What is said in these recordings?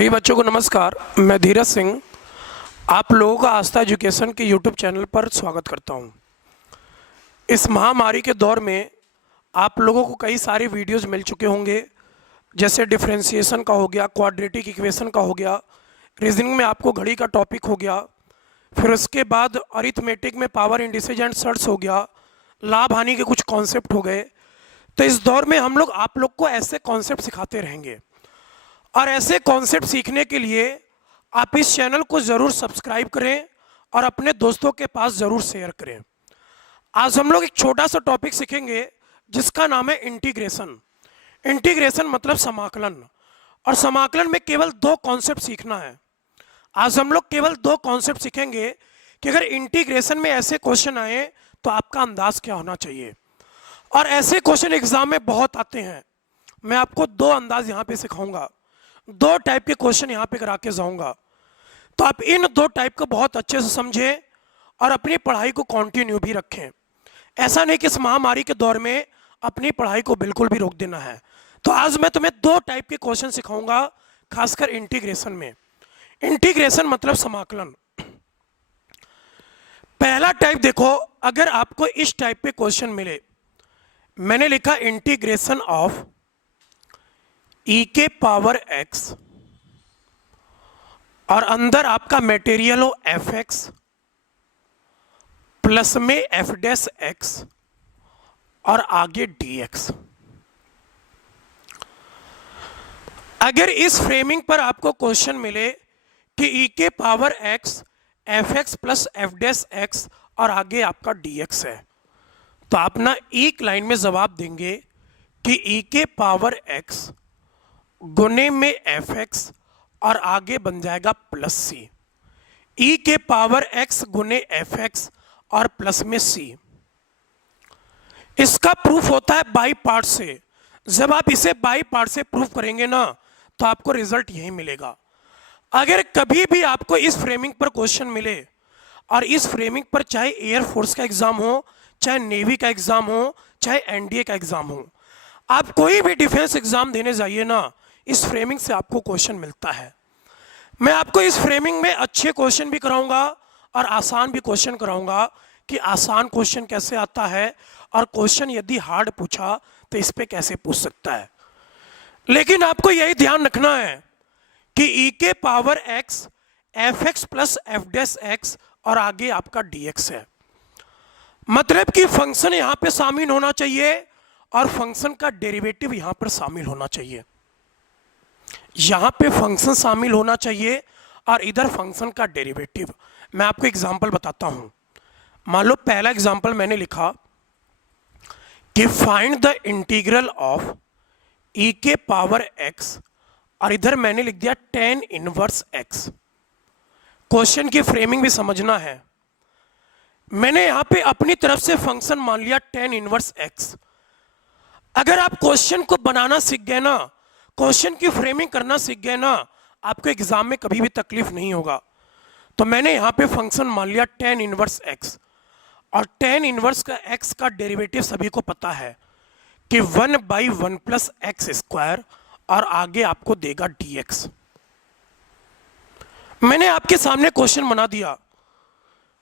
सभी बच्चों को नमस्कार। मैं धीरज सिंह आप लोगों का आस्था एजुकेशन के यूट्यूब चैनल पर स्वागत करता हूं। इस महामारी के दौर में आप लोगों को कई सारे वीडियोस मिल चुके होंगे, जैसे डिफरेंशिएशन का हो गया, क्वाड्रेटिक इक्वेशन का हो गया, रीजनिंग में आपको घड़ी का टॉपिक हो गया, फिर उसके बाद अरिथमेटिक में पावर इंडिसेज एंड सर्ट्स हो गया, लाभ हानि के कुछ कॉन्सेप्ट हो गए। तो इस दौर में हम लोग आप लोग को ऐसे कॉन्सेप्ट सिखाते रहेंगे और ऐसे कॉन्सेप्ट सीखने के लिए आप इस चैनल को ज़रूर सब्सक्राइब करें और अपने दोस्तों के पास ज़रूर शेयर करें। आज हम लोग एक छोटा सा टॉपिक सीखेंगे जिसका नाम है इंटीग्रेशन। इंटीग्रेशन मतलब समाकलन, और समाकलन में केवल दो कॉन्सेप्ट सीखना है। आज हम लोग केवल दो कॉन्सेप्ट सीखेंगे कि अगर इंटीग्रेशन में ऐसे क्वेश्चन आए तो आपका अंदाज क्या होना चाहिए। और ऐसे क्वेश्चन एग्जाम में बहुत आते हैं। मैं आपको दो अंदाज यहाँ पे सिखाऊंगा, दो टाइप के क्वेश्चन यहाँ पे करा के जाऊंगा। तो आप इन दो टाइप को बहुत अच्छे से समझें और अपनी पढ़ाई को कंटिन्यू भी रखें। ऐसा नहीं कि इस महामारी के दौर में अपनी पढ़ाई को बिल्कुल भी रोक देना है। तो आज मैं तुम्हें दो टाइप के क्वेश्चन सिखाऊंगा, खासकर इंटीग्रेशन में। इंटीग्रेशन मतलब समाकलन। पहला टाइप देखो, अगर आपको इस टाइप पे क्वेश्चन मिले, मैंने लिखा इंटीग्रेशन ऑफ ई के पावर एक्स और अंदर आपका मटेरियल हो एफ एक्स प्लस में एफ डैश एक्स और आगे डी एक्स। अगर इस फ्रेमिंग पर आपको क्वेश्चन मिले कि ई के power x F x plus F dash x और आगे आपका डी एक्स है, तो आप ना एक लाइन में जवाब देंगे कि ई के पावर एक्स गुने में एफ एक्स और आगे बन जाएगा प्लस सी। ई के पावर एक्स गुने एफ एक्स और प्लस में सी। इसका प्रूफ होता है बाई पार्ट से। जब आप इसे बाई पार्ट से प्रूफ करेंगे ना, तो आपको रिजल्ट यही मिलेगा। अगर कभी भी आपको इस फ्रेमिंग पर क्वेश्चन मिले, और इस फ्रेमिंग पर चाहे एयरफोर्स का एग्जाम हो, चाहे नेवी का एग्जाम हो, चाहे एनडीए का एग्जाम हो, आप कोई भी डिफेंस एग्जाम देने जाइए ना, इस फ्रेमिंग से आपको क्वेश्चन मिलता है। मैं आपको इस फ्रेमिंग में अच्छे क्वेश्चन भी कराऊंगा और आसान भी क्वेश्चन कराऊंगा कि आसान क्वेश्चन कैसे आता है और क्वेश्चन यदि हार्ड पूछा तो इस पे कैसे पूछ सकता है। लेकिन आपको यही ध्यान रखना है कि ई के power x F x plus F dash x और आगे आपका डी एक्स है। मतलब कि फंक्शन यहां पे शामिल होना चाहिए और फंक्शन का डेरिवेटिव यहां पर शामिल होना चाहिए। यहां पे फंक्शन शामिल होना चाहिए और इधर फंक्शन का डेरिवेटिव। मैं आपको एग्जांपल बताता हूं। मान लो पहला एग्जांपल मैंने लिखा कि फाइंड द इंटीग्रल ऑफ ई के पावर एक्स और इधर मैंने लिख दिया tan इनवर्स एक्स। क्वेश्चन की फ्रेमिंग भी समझना है। मैंने यहां पे अपनी तरफ से फंक्शन मान लिया tan इनवर्स एक्स। अगर आप क्वेश्चन को बनाना सीख गए ना, क्वेश्चन की फ्रेमिंग करना सीख गए ना, आपको एग्जाम में कभी भी तकलीफ नहीं होगा। तो मैंने यहां पे फंक्शन मान लिया tan इनवर्स x, और tan इनवर्स का x का डेरिवेटिव सभी को पता है कि 1/1 प्लस एक्स स्क्वायर और आगे आपको देगा dx। मैंने आपके सामने क्वेश्चन बना दिया।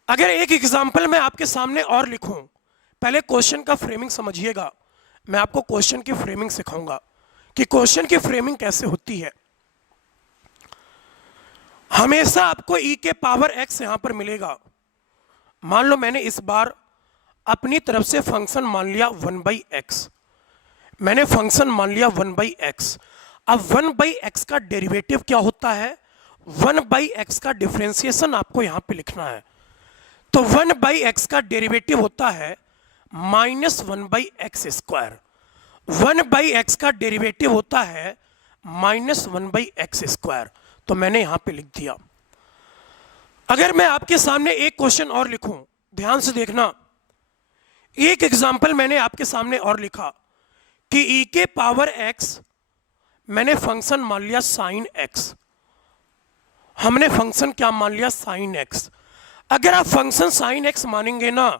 अगर एक एग्जाम्पल मैं आपके सामने और लिखूं, पहले क्वेश्चन का फ्रेमिंग समझिएगा। मैं आपको क्वेश्चन की फ्रेमिंग सिखाऊंगा कि क्वेश्चन की फ्रेमिंग कैसे होती है। हमेशा आपको ई के पावर एक्स यहां पर मिलेगा। मान लो मैंने इस बार अपनी तरफ से फंक्शन मान लिया 1/x। मैंने फंक्शन मान लिया 1/x। अब 1/x का डेरिवेटिव क्या होता है? 1/x का डिफरेंशिएशन आपको यहां पे लिखना है। तो 1/x का डेरिवेटिव होता है -1/x स्क्वायर। 1/x का डेरिवेटिव होता है -1/x स्क्वायर। तो मैंने यहां पे लिख दिया। अगर मैं आपके सामने एक क्वेश्चन और लिखूं, ध्यान से देखना। एक एग्जांपल मैंने आपके सामने और लिखा कि ई के पावर x मैंने फंक्शन मान लिया sin x। हमने फंक्शन क्या मान लिया? sin x। अगर आप फंक्शन sin x मानेंगे ना,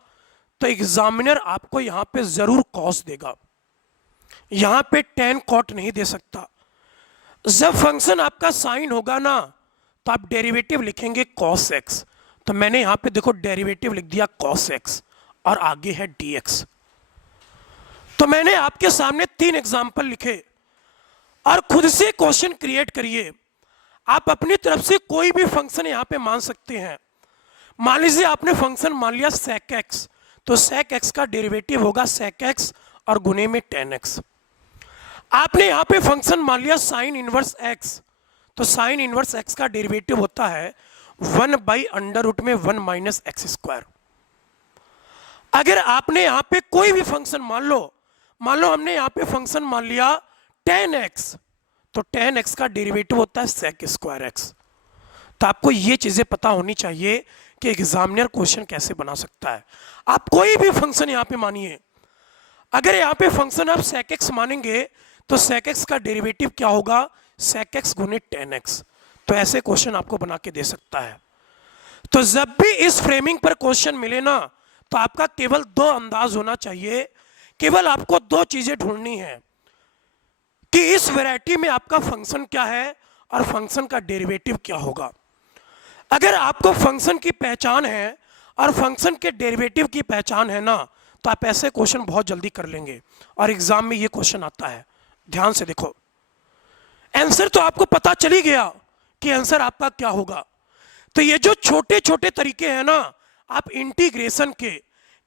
तो एग्जामिनर आपको यहां पे जरूर cos देगा। यहां पे tan cot नहीं दे सकता। जब फंक्शन आपका साइन होगा ना तो आप डेरिवेटिव लिखेंगे cos x। तो मैंने यहां पे देखो डेरिवेटिव लिख दिया cos x और आगे है dx। तो मैंने आपके सामने 3 एग्जाम्पल लिखे और खुद से क्वेश्चन क्रिएट करिए। आप अपनी तरफ से कोई भी फंक्शन यहां पे मान सकते हैं। मान लीजिए आपने फंक्शन मान लिया sec x, तो sec x का डेरिवेटिव होगा sec x और गुने में tan x। आपने यहां पे फंक्शन मान लिया साइन इनवर्स x, तो साइन इनवर्स x का डेरिवेटिव होता है 1/√1 माइनस एक्स स्क्वायर। अगर आपने यहां पे कोई भी फंक्शन मान लो हमने यहां पे फंक्शन मान लिया tan x, तो tan x का डेरिवेटिव होता है sec स्क्वायर x। तो आपको ये चीजें पता होनी चाहिए कि एग्जामिनर क्वेश्चन कैसे बना सकता है। आप कोई भी फंक्शन यहां पे मानिए, अगर यहां पे फंक्शन आप sec x मानेंगे तो sec x का डेरिवेटिव क्या होगा sec x गुने tan x। तो ऐसे क्वेश्चन आपको बना के दे सकता है। तो जब भी इस फ्रेमिंग पर क्वेश्चन मिले ना तो आपका केवल 2 अंदाज होना चाहिए, केवल आपको 2 चीजें ढूंढनी है कि इस वैरायटी में आपका फंक्शन क्या है और फंक्शन का डेरिवेटिव क्या होगा। अगर आपको फंक्शन की पहचान है और फंक्शन के डेरिवेटिव की पहचान है ना तो आप ऐसे क्वेश्चन बहुत जल्दी कर लेंगे और एग्जाम में ये क्वेश्चन आता है। ध्यान से देखो, आंसर तो आपको पता चल ही गया कि आंसर आपका क्या होगा। तो ये जो छोटे छोटे तरीके हैं ना, आप इंटीग्रेशन के,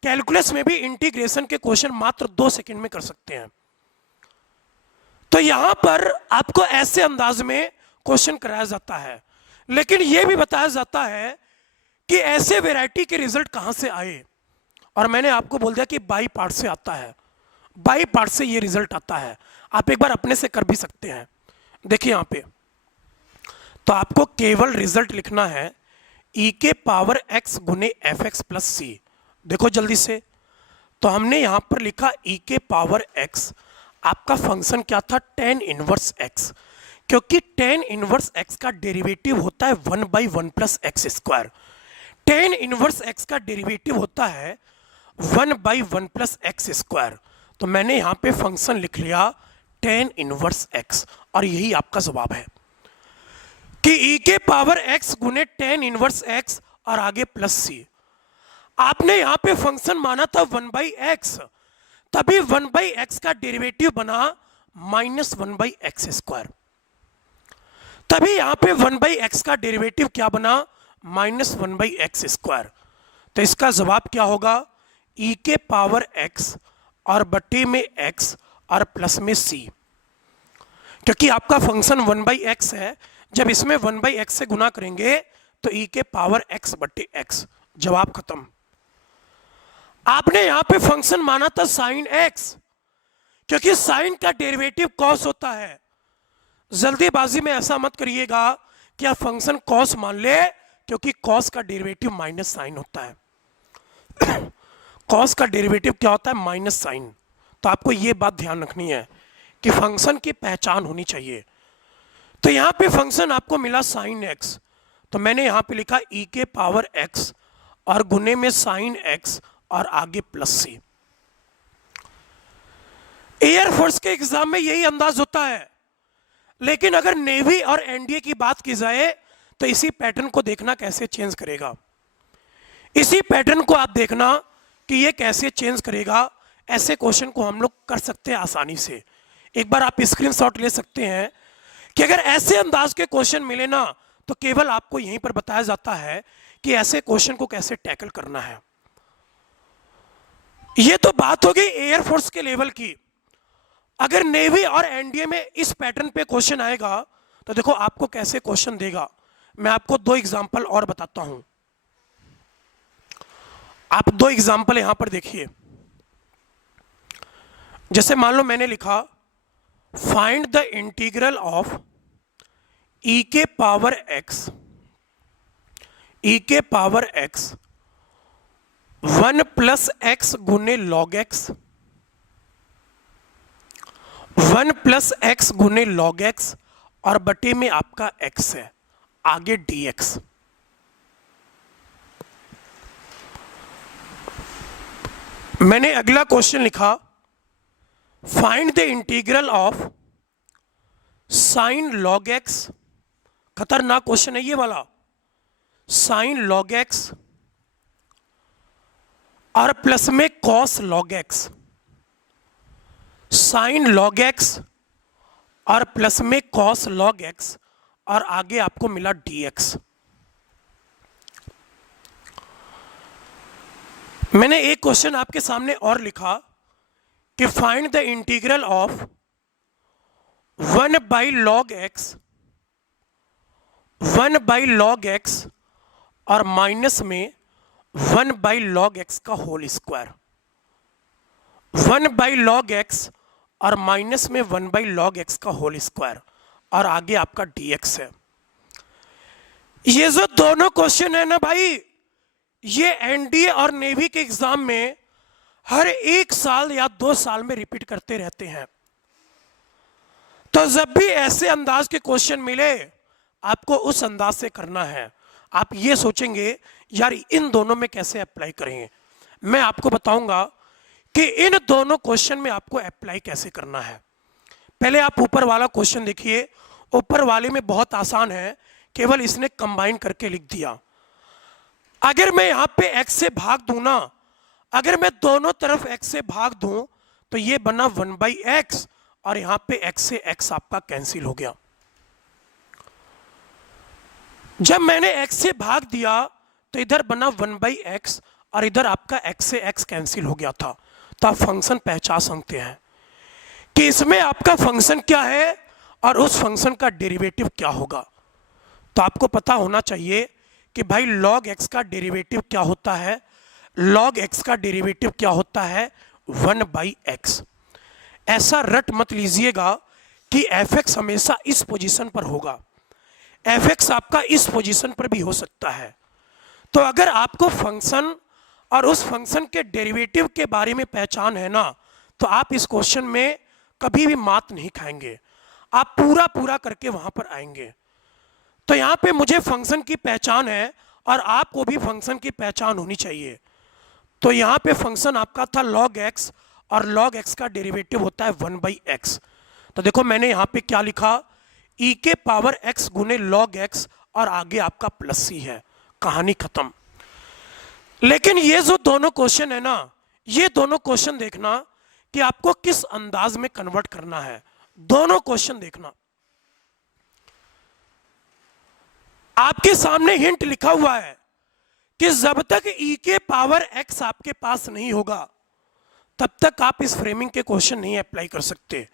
कैलकुलस में भी इंटीग्रेशन के क्वेश्चन मात्र 2 सेकंड में कर सकते हैं। तो यहां पर आपको ऐसे अंदाज में क्वेश्चन कराया जाता है, लेकिन यह भी बताया जाता है कि ऐसे वैरायटी के रिजल्ट कहां से आए। और मैंने आपको बोल दिया कि बाई पार्ट से आता है, बाई पार्ट से ये रिजल्ट आता है। आप एक बार अपने से कर भी सकते हैं। देखिए यहां पे तो आपको केवल रिजल्ट लिखना है e के पावर x गुने एफ एक्स प्लस सी। देखो जल्दी से, तो हमने यहां पर लिखा e के पावर x, आपका फंक्शन क्या था tan इनवर्स x, क्योंकि tan इनवर्स x का डेरिवेटिव होता है 1/1 plus x square. tan inverse x का डेरिवेटिव होता है 1/1 प्लस एक्स स्क्वायर। तो मैंने यहां पे फंक्शन लिख लिया tan इनवर्स x और यही आपका जवाब है कि e के पावर x गुने tan इनवर्स x और आगे प्लस c। आपने यहां पे फंक्शन माना था 1/x, तभी 1/x का डेरिवेटिव बना -1/x स्क्वायर। तभी यहां पे 1/x का डेरिवेटिव क्या बना -1/x स्क्वायर। तो इसका जवाब क्या होगा e के पावर x और बटे में x और प्लस में c, क्योंकि आपका फंक्शन 1/x है। जब इसमें 1/x से गुना करेंगे तो e के पावर x बटे x, जवाब खत्म। आपने यहां पे फंक्शन माना था साइन x, क्योंकि साइन का डेरिवेटिव cos होता है। जल्दीबाजी में ऐसा मत करिएगा कि आप फंक्शन cos मान ले, क्योंकि cos का डेरिवेटिव माइनस साइन होता है। cos का डेरिवेटिव क्या होता है माइनस साइन। तो आपको यह बात ध्यान रखनी है कि फंक्शन की पहचान होनी चाहिए। तो यहां पे फंक्शन आपको मिला साइन x, तो मैंने यहां पे लिखा e के पावर x और गुने में साइन x और आगे प्लस c। एयरफोर्स के एग्जाम में यही अंदाज होता है, लेकिन अगर नेवी और एनडीए की बात की जाए तो इसी पैटर्न को देखना कैसे चेंज करेगा। इसी पैटर्न को आप देखना कि ये कैसे चेंज करेगा। ऐसे क्वेश्चन को हम लोग कर सकते हैं आसानी से। एक बार आप स्क्रीनशॉट ले सकते हैं कि अगर ऐसे अंदाज के क्वेश्चन मिले ना तो केवल आपको यहीं पर बताया जाता है कि ऐसे क्वेश्चन को कैसे टैकल करना है। ये तो बात हो गई एयरफोर्स के लेवल की। अगर नेवी और एनडीए में इस पैटर्न पे क्वेश्चन आएगा तो देखो आपको कैसे क्वेश्चन देगा। मैं आपको 2 एग्जांपल और बताता हूं। आप 2 एग्जांपल यहां पर देखिए। जैसे मान लो मैंने लिखा find the integral of e के पावर x, e के पावर x 1 प्लस x गुने लॉग x, 1 प्लस x गुने लॉग x और बटे में आपका x है, आगे dx। मैंने अगला क्वेश्चन लिखा find the integral of sine log x, खतरनाक क्वेश्चन है ये वाला, साइन लॉग एक्स और प्लस में cos log x, sign log x और प्लस में कॉस लॉग एक्स और आगे आपको मिला dx। मैंने एक क्वेश्चन आपके सामने और लिखा कि find the integral of 1 by log x, 1 by log x और माइनस में 1 बाई लॉग एक्स का whole square, 1 by log x और माइनस में 1 बाई लॉग एक्स का होल स्क्वायर और आगे आपका dx है। ये जो दोनों क्वेश्चन है ना भाई, ये एनडीए और नेवी के एग्जाम में हर 1 साल या 2 साल में रिपीट करते रहते हैं। तो जब भी ऐसे अंदाज के क्वेश्चन मिले आपको उस अंदाज से करना है। आप ये सोचेंगे यार इन दोनों में कैसे अप्लाई करेंगे, मैं आपको बताऊंगा कि इन दोनों क्वेश्चन में आपको अप्लाई कैसे करना है। पहले आप ऊपर वाला क्वेश्चन देखिए, ऊपर वाले में बहुत आसान है, केवल इसने कंबाइन करके लिख दिया। अगर मैं यहां पे x से भाग दूं ना, अगर मैं दोनों तरफ x से भाग दूं तो ये बना 1 बाई एक्स और यहां पे x से x आपका कैंसिल हो गया। जब मैंने x से भाग दिया तो इधर बना 1 बाई एक्स और इधर आपका x से x कैंसिल हो गया था। तो आप फंक्शन पहचान सकते हैं कि इसमें आपका फंक्शन क्या है और उस फंक्शन का डेरिवेटिव क्या होगा। तो आपको पता होना चाहिए कि भाई log x का डेरिवेटिव क्या होता है, log x का डेरिवेटिव क्या होता है 1 बाई एक्स। ऐसा रट मत लीजिएगा कि fx हमेशा इस पोजीशन पर होगा, fx आपका इस पोजीशन पर भी हो सकता है। तो अगर आपको फंक्शन और उस फंक्शन के डेरिवेटिव के बारे में पहचान है ना, तो आप इस क्वेश्चन में कभी भी मात नहीं खाएंगे, आप पूरा पूरा करके वहां पर आएंगे। तो यहाँ पे मुझे फंक्शन की पहचान है और आपको भी फंक्शन की पहचान होनी चाहिए। तो यहाँ पे फंक्शन आपका था log x और log x का डेरिवेटिव होता है 1 बाई एक्स। तो देखो मैंने यहाँ पे क्या लिखा, e के पावर x गुने log x और आगे आपका प्लस c है, कहानी खत्म। लेकिन ये जो दोनों क्वेश्चन है ना, ये दोनों क्वेश्चन देखना कि आपको किस अंदाज में कन्वर्ट करना है। दोनों क्वेश्चन देखना, आपके सामने हिंट लिखा हुआ है कि जब तक e के पावर x आपके पास नहीं होगा तब तक आप इस फ्रेमिंग के क्वेश्चन नहीं अप्लाई कर सकते।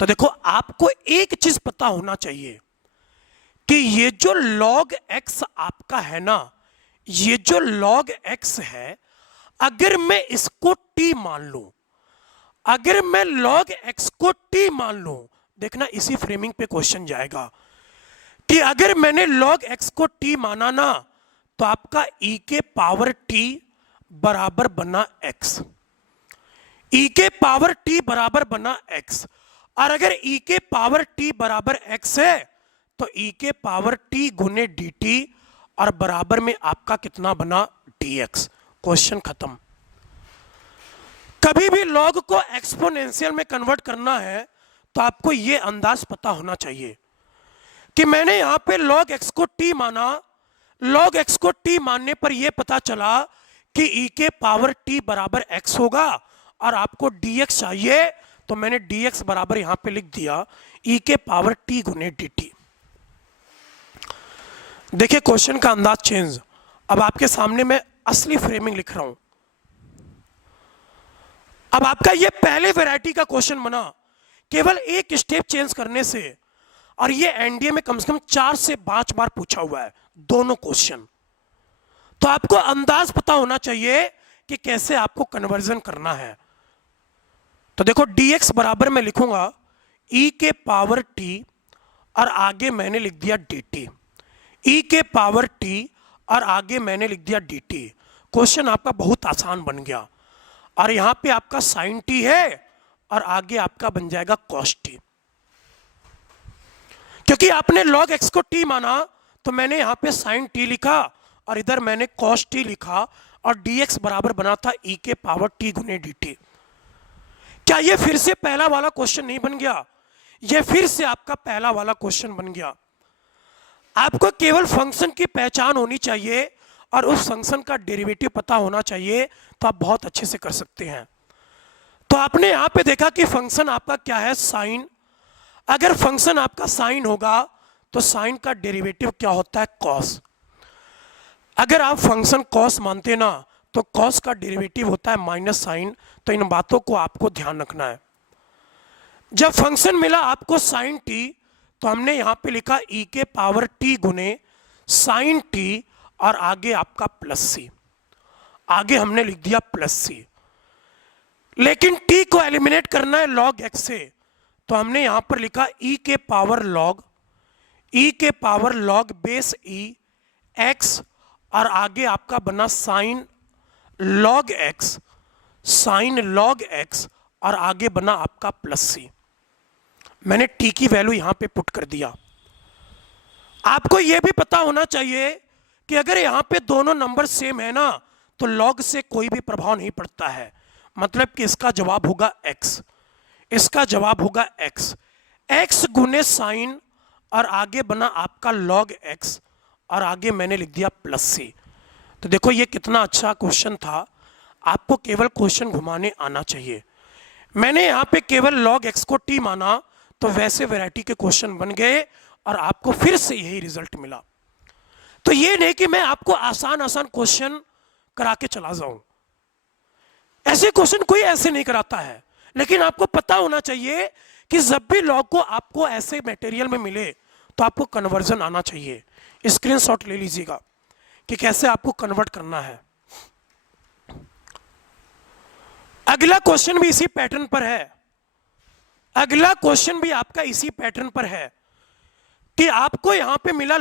तो देखो आपको एक चीज पता होना चाहिए कि ये जो log x आपका है ना, ये जो log x है, अगर मैं इसको t मान लूं, अगर मैं log x को t मान लूं, देखना इसी फ्रेमिंग पे क्वेश्चन जाएगा कि अगर मैंने log x को t माना ना तो आपका e के पावर t बराबर बना x, e के पावर t बराबर बना x। और अगर e के पावर t बराबर x है तो e के पावर t गुने dt और बराबर में आपका कितना बना dx। क्वेश्चन खत्म। कभी भी log को एक्सपोनेंशियल में कन्वर्ट करना है तो आपको यह अंदाज पता होना चाहिए कि मैंने यहां पे log x को t माना, log x को t मानने पर यह पता चला कि e के पावर t बराबर x होगा और आपको dx चाहिए, तो मैंने dx बराबर यहां पे लिख दिया e के पावर t गुने dt। देखिए क्वेश्चन का अंदाज चेंज। अब आपके सामने मैं असली फ्रेमिंग लिख रहा हूं। अब आपका ये पहले वैरायटी का क्वेश्चन बना केवल एक स्टेप चेंज करने से, और ये एनडीए में कम से कम 4 से 5 बार पूछा हुआ है दोनों क्वेश्चन। तो आपको अंदाज पता होना चाहिए कि कैसे आपको कन्वर्जन करना है। तो देखो dx बराबर मैं लिखूंगा e के पावर t और आगे मैंने लिख दिया dt, e के पावर t और आगे मैंने लिख दिया dt। क्वेश्चन आपका बहुत आसान बन गया और यहां पे आपका sin t है और आगे आपका बन जाएगा cos t। क्योंकि आपने log x को t माना तो मैंने यहां पे sin t लिखा और इधर मैंने cos t लिखा और dx बराबर बना था e के पावर t गुने dt। क्या ये फिर से पहला वाला क्वेश्चन नहीं बन गया? ये फिर से आपका पहला वाला क्वेश्चन बन गया। आपको केवल फंक्शन की पहचान होनी चाहिए और उस फंक्शन का डेरिवेटिव पता होना चाहिए, तो आप बहुत अच्छे से कर सकते हैं। तो आपने यहां पे देखा कि फंक्शन आपका क्या है, साइन। अगर फंक्शन आपका साइन होगा तो साइन का डेरिवेटिव क्या होता है, कॉस। अगर आप फंक्शन कॉस मानते ना तो कॉस का डेरिवेटिव होता है माइनस साइन। तो इन बातों को आपको ध्यान रखना है। जब फंक्शन मिला आपको साइन टी, तो हमने यहां पे लिखा ई के पावर टी गुने साइन टी और आगे आपका प्लस सी, आगे हमने लिख दिया प्लस सी। लेकिन t को एलिमिनेट करना है log x से, तो हमने यहां पर लिखा e के power log base e x और आगे आपका बना साइन log x और आगे बना आपका प्लस सी। मैंने t की वैल्यू यहां पे पुट कर दिया। आपको यह भी पता होना चाहिए कि अगर यहां पे दोनों नंबर सेम है ना तो log से कोई भी प्रभाव नहीं पड़ता है, मतलब कि इसका जवाब होगा x, इसका जवाब होगा x गुने साइन और आगे बना आपका log x और आगे मैंने लिख दिया प्लस सी। तो देखो ये कितना अच्छा क्वेश्चन था। आपको केवल क्वेश्चन घुमाने आना चाहिए। मैंने यहाँ पे केवल log x को t माना तो वैसे वैरायटी के क्वेश्चन बन गए और आपको फिर से यही रिजल्ट मिला। तो ये नहीं कि मैं आपको आसान आसान क्वेश्चन करा के चला जाऊं, ऐसे क्वेश्चन कोई ऐसे नहीं कराता है। लेकिन आपको पता होना चाहिए कि जब भी लॉग को आपको ऐसे मटेरियल में मिले तो आपको कन्वर्जन आना चाहिए। स्क्रीनशॉट ले लीजिएगा कि कैसे आपको कन्वर्ट करना है। अगला क्वेश्चन भी इसी पैटर्न पर है, अगला क्वेश्चन भी आपका इसी पैटर्न पर है कि आपको यहां पे मिला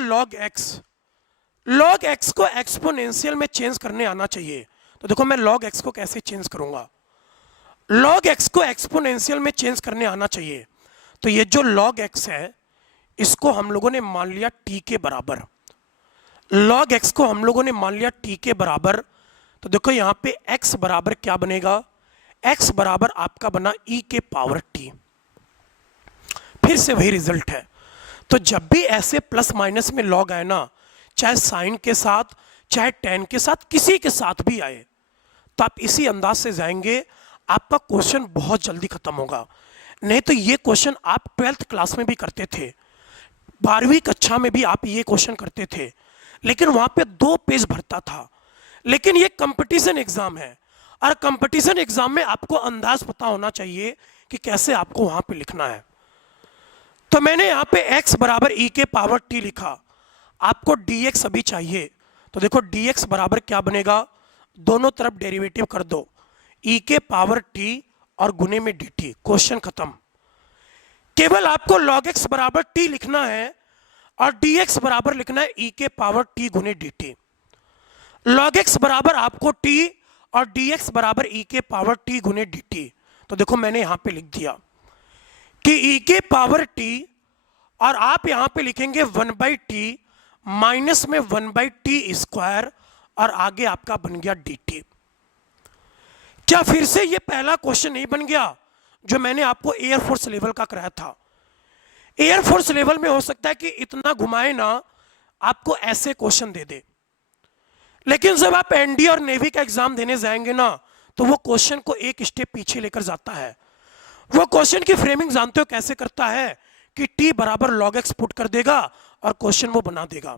log x को एक्सपोनेंशियल में चेंज करने आना चाहिए। तो देखो मैं log x को कैसे चेंज करूंगा, log x को एक्सपोनेंशियल में चेंज करने आना चाहिए। तो ये जो log x है इसको हम लोगों ने मान लिया t के बराबर, log x को हम लोगों ने मान लिया t के बराबर। तो देखो यहां पे x बराबर क्या बनेगा, x बराबर आपका बना e के पावर t। फिर से वही रिजल्ट है। तो जब भी ऐसे प्लस माइनस में log आए ना, चाहे साइन के साथ चाहे टेन के साथ किसी के साथ भी आए, तो आप इसी अंदाज से जाएंगे, आपका क्वेश्चन बहुत जल्दी खत्म होगा। नहीं तो ये क्वेश्चन आप 12th क्लास में भी करते थे, 12वीं कक्षा में भी आप ये क्वेश्चन करते थे, लेकिन वहां पे 2 पेज भरता था। लेकिन ये कंपटीशन एग्जाम है और कंपटीशन एग्जाम में आपको अंदाज पता होना चाहिए कि कैसे आपको वहां पे लिखना है। तो मैंने यहाँ पे x बराबर e के पावर t लिखा, आपको dx अभी चाहिए। तो देखो dx बराबर क्या बनेगा, दोनों तरफ डेरिवेटिव कर दो, e के पावर t और गुने में dt, क्वेश्चन खत्म। केवल आपको log x बराबर t लिखना है और dx बराबर लिखना है e के पावर t गुने dt। log x बराबर आपको t और dx बराबर e के पावर t गुने dt। तो देखो मैंने यहां पे लिख दिया कि e के पावर t और आप यहां पे लिखेंगे 1/t माइनस में 1/t स्क्वायर और आगे आपका बन गया dt। क्या फिर से ये पहला क्वेश्चन नहीं बन गया जो मैंने आपको एयरफोर्स लेवल का कराया था? एयरफोर्स लेवल में हो सकता है कि इतना घुमाए ना आपको ऐसे क्वेश्चन दे दे, लेकिन जब आप एनडी और नेवी का एग्जाम देने जाएंगे ना तो वो क्वेश्चन को एक स्टेप पीछे लेकर जाता है। वो क्वेश्चन की फ्रेमिंग जानते हो कैसे करता है कि t बराबर log x पुट कर देगा और क्वेश्चन वो बना देगा।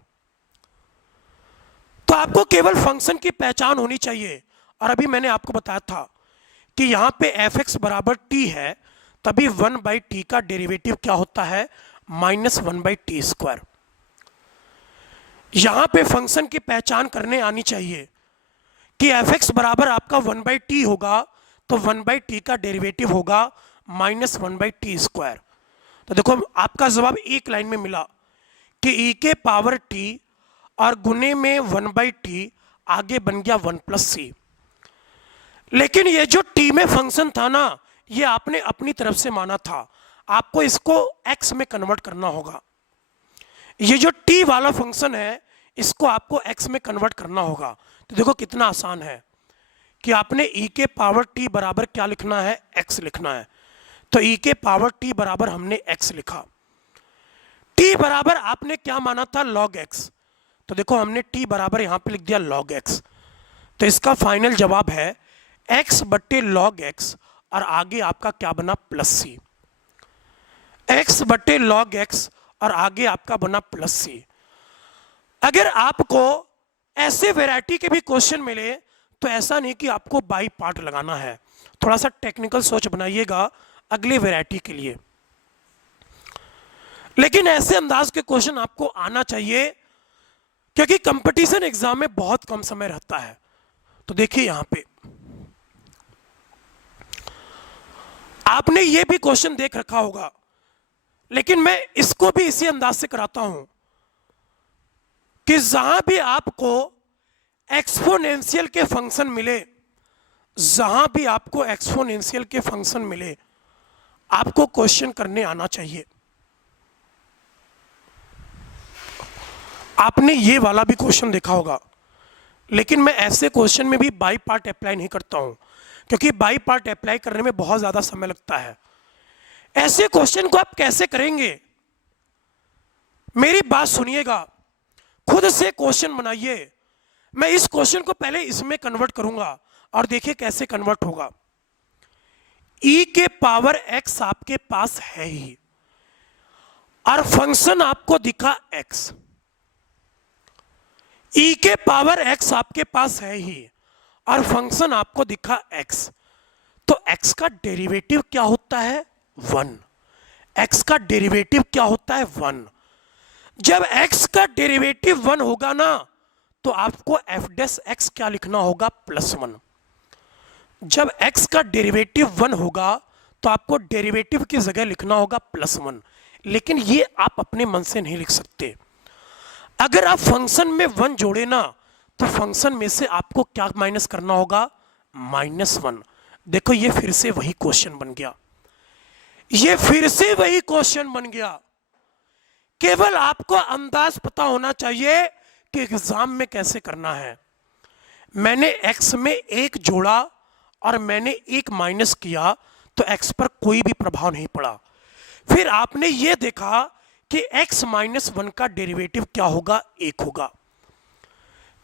तो आपको केवल फंक्शन की पहचान होनी चाहिए। और अभी मैंने आपको बताया था कि यहां पे fx बराबर t है, तभी 1/t का डेरिवेटिव क्या होता है, -1/t स्क्वायर। यहां पे फंक्शन की पहचान करने आनी चाहिए कि fx बराबर आपका 1/t होगा तो 1/t का डेरिवेटिव होगा -1/t स्क्वायर। तो देखो आपका जवाब एक लाइन में मिला कि e के पावर t और गुने में 1/t आगे बन गया 1+c। लेकिन ये जो t में फंक्शन था ना, ये आपने अपनी तरफ से माना था, आपको इसको x में कन्वर्ट करना होगा। ये जो t वाला फंक्शन है इसको आपको x में कन्वर्ट करना होगा। तो देखो कितना आसान है कि आपने e के पावर t बराबर क्या लिखना है, x लिखना है। तो e के पावर t बराबर हमने x लिखा। t बराबर आपने क्या माना था, log x, तो देखो हमने t बराबर यहां पे लिख दिया log x। तो इसका फाइनल जवाब है x बट्टे log x, और आगे आपका क्या बना, प्लस c। x बट्टे log x और आगे आपका बना प्लस c। अगर आपको ऐसे वैरायटी के भी क्वेश्चन मिले तो ऐसा नहीं कि आपको बाई पार्ट लगाना है, थोड़ा सा टेक्निकल सोच बनाइएगा अगली वैरायटी के लिए। लेकिन ऐसे अंदाज के क्वेश्चन आपको आना चाहिए, क्योंकि कंपटीशन एग्जाम में बहुत कम समय रहता है। तो देखिए यहां पे आपने ये भी क्वेश्चन देख रखा होगा, लेकिन मैं इसको भी इसी अंदाज से कराता हूं कि जहां भी आपको एक्सपोनेंशियल के फंक्शन मिले, जहां भी आपको एक्सपोनेंशियल के फंक्शन मिले, आपको क्वेश्चन करने आना चाहिए। आपने ये वाला भी क्वेश्चन देखा होगा, लेकिन मैं ऐसे क्वेश्चन में भी बाई पार्ट अप्लाई नहीं करता हूं, क्योंकि बाई पार्ट अप्लाई करने में बहुत ज्यादा समय लगता है। ऐसे क्वेश्चन को आप कैसे करेंगे, मेरी बात सुनिएगा, खुद से क्वेश्चन बनाइए। मैं इस क्वेश्चन को पहले इसमें कन्वर्ट करूंगा और देखिए कैसे कन्वर्ट होगा। e के पावर x आपके पास है ही, और फंक्शन आपको दिखा x। e के पावर x आपके पास है ही और फंक्शन आपको दिखा x, तो x का डेरिवेटिव क्या होता है, 1। x का डेरिवेटिव क्या होता है, 1। जब x का डेरिवेटिव 1 होगा ना, तो आपको f डैश x क्या लिखना होगा, +1। जब x का डेरिवेटिव 1 होगा तो आपको डेरिवेटिव की जगह लिखना होगा +1, लेकिन ये आप अपने मन से नहीं लिख सकते। अगर आप फंक्शन में 1 जोड़े ना, तो फंक्शन में से आपको क्या माइनस करना होगा, -1। देखो ये फिर से वही क्वेश्चन बन गया, ये फिर से वही क्वेश्चन बन गया। केवल आपको अंदाज पता होना चाहिए कि एग्जाम में कैसे करना है। मैंने x में 1 जोड़ा और मैंने 1 माइनस किया, तो x पर कोई भी प्रभाव नहीं पड़ा। फिर आपने ये देखा कि x -1 का डेरिवेटिव क्या होगा, 1 होगा।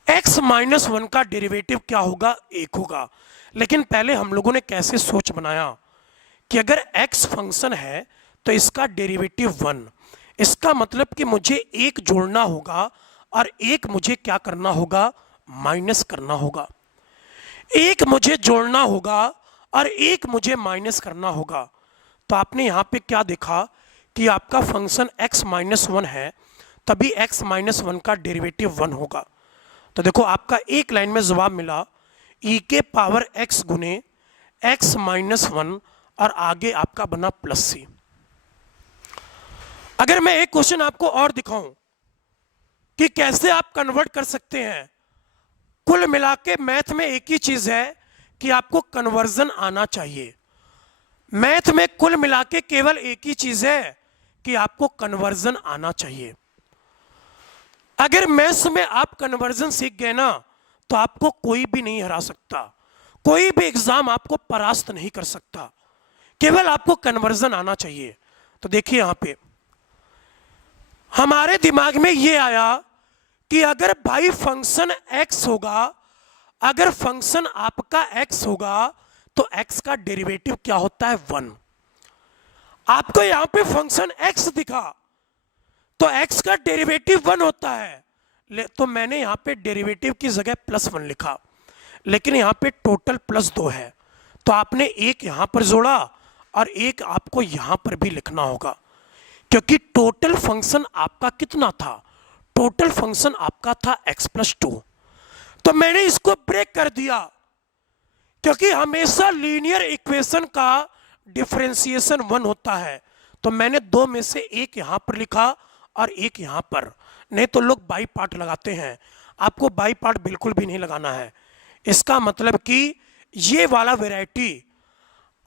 x -1 का डेरिवेटिव क्या होगा, 1 होगा। लेकिन पहले हम लोगों ने कैसे सोच बनाया कि अगर x फंक्शन है तो इसका डेरिवेटिव 1, इसका मतलब कि मुझे 1 जोड़ना होगा और 1 मुझे क्या करना होगा, माइनस करना होगा। 1 मुझे जोड़ना होगा और 1 मुझे माइनस करना होगा। तो आपने यहाँ पे क्या देखा कि आपका फंक्शन x -1 है, तभी x -1 का डेरिवेटिव 1 होगा। तो देखो आपका एक लाइन में जवाब मिला, e के पावर x गुने x -1 और आगे आपका बना +c। अगर मैं एक क्वेश्चन आपको और दिखाऊं कि कैसे आप कन्वर्ट कर सकते हैं, कुल मिला के मैथ में एक ही चीज है कि आपको कन्वर्जन आना चाहिए। मैथ में कुल मिला के केवल एक ही चीज है कि आपको कन्वर्जन आना चाहिए। अगर मैथ्स में आप कन्वर्जन सीख गए ना, तो आपको कोई भी नहीं हरा सकता, कोई भी एग्जाम आपको परास्त नहीं कर सकता। केवल आपको कन्वर्जन आना चाहिए। तो देखिए यहां पे हमारे दिमाग में ये आया कि अगर भाई फंक्शन x होगा, अगर फंक्शन आपका x होगा, तो x का डेरिवेटिव क्या होता है, 1। आपको यहां पे फंक्शन x दिखा तो x का डेरिवेटिव 1 होता है, तो मैंने यहां पे डेरिवेटिव की जगह +1 लिखा, लेकिन यहां पे टोटल +2 है, तो आपने 1 यहां पर जोड़ा और 1 आपको यहां पर भी लिखना होगा, क्योंकि टोटल फंक्शन आपका कितना था, टोटल फंक्शन आपका था x + 2। तो मैंने इसको ब्रेक कर दिया, क्योंकि हमेशा लीनियर इक्वेशन का डिफरेंशिएशन 1 होता है। तो मैंने 2 में से 1 यहां पर लिखा और 1 यहां पर, नहीं तो लोग बाई पार्ट लगाते हैं, आपको बाई पार्ट बिल्कुल भी नहीं लगाना है। इसका मतलब कि ये वाला वैरायटी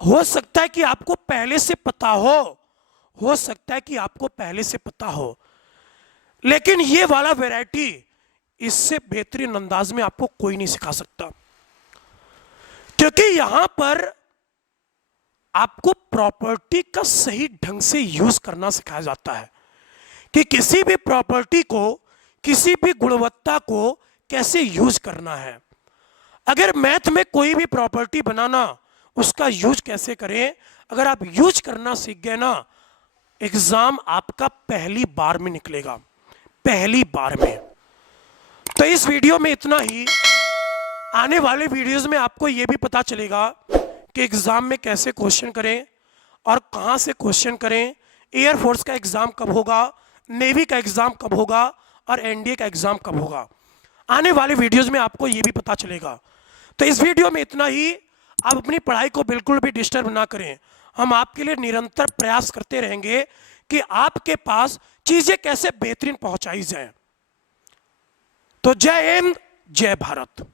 हो सकता है कि आपको पहले से पता हो सकता है कि आपको पहले से पता हो, लेकिन ये वाला वैरायटी इससे बेहतरीन अंदाज में आपको कोई नहीं सिखा सकता, क्योंकि यहां पर आपको प्रॉपर्टी का सही ढंग से यूज करना सिखाया जाता है कि किसी भी प्रॉपर्टी को, किसी भी गुणवत्ता को कैसे यूज करना है। अगर मैथ में कोई भी प्रॉपर्टी बनाना, उसका यूज कैसे करें, अगर आप यूज करना सीख गए ना, एग्जाम आपका पहली बार में निकलेगा, पहली बार में। तो इस वीडियो में इतना ही। आने वाले वीडियोस में आपको यह भी पता चलेगा कि एग्जाम में कैसे क्वेश्चन करें और कहां से क्वेश्चन करें, एयरफोर्स का एग्जाम कब होगा, नेवी का एग्जाम कब होगा और एनडीए का एग्जाम कब होगा। आने वाले वीडियोस में आपको यह भी पता चलेगा। तो इस वीडियो में इतना ही। आप अपनी पढ़ाई को बिल्कुल भी डिस्टर्ब ना करें। हम आपके लिए निरंतर प्रयास करते रहेंगे कि आपके पास चीजें कैसे बेहतरीन पहुंचाई जाए। तो जय हिंद, जय भारत।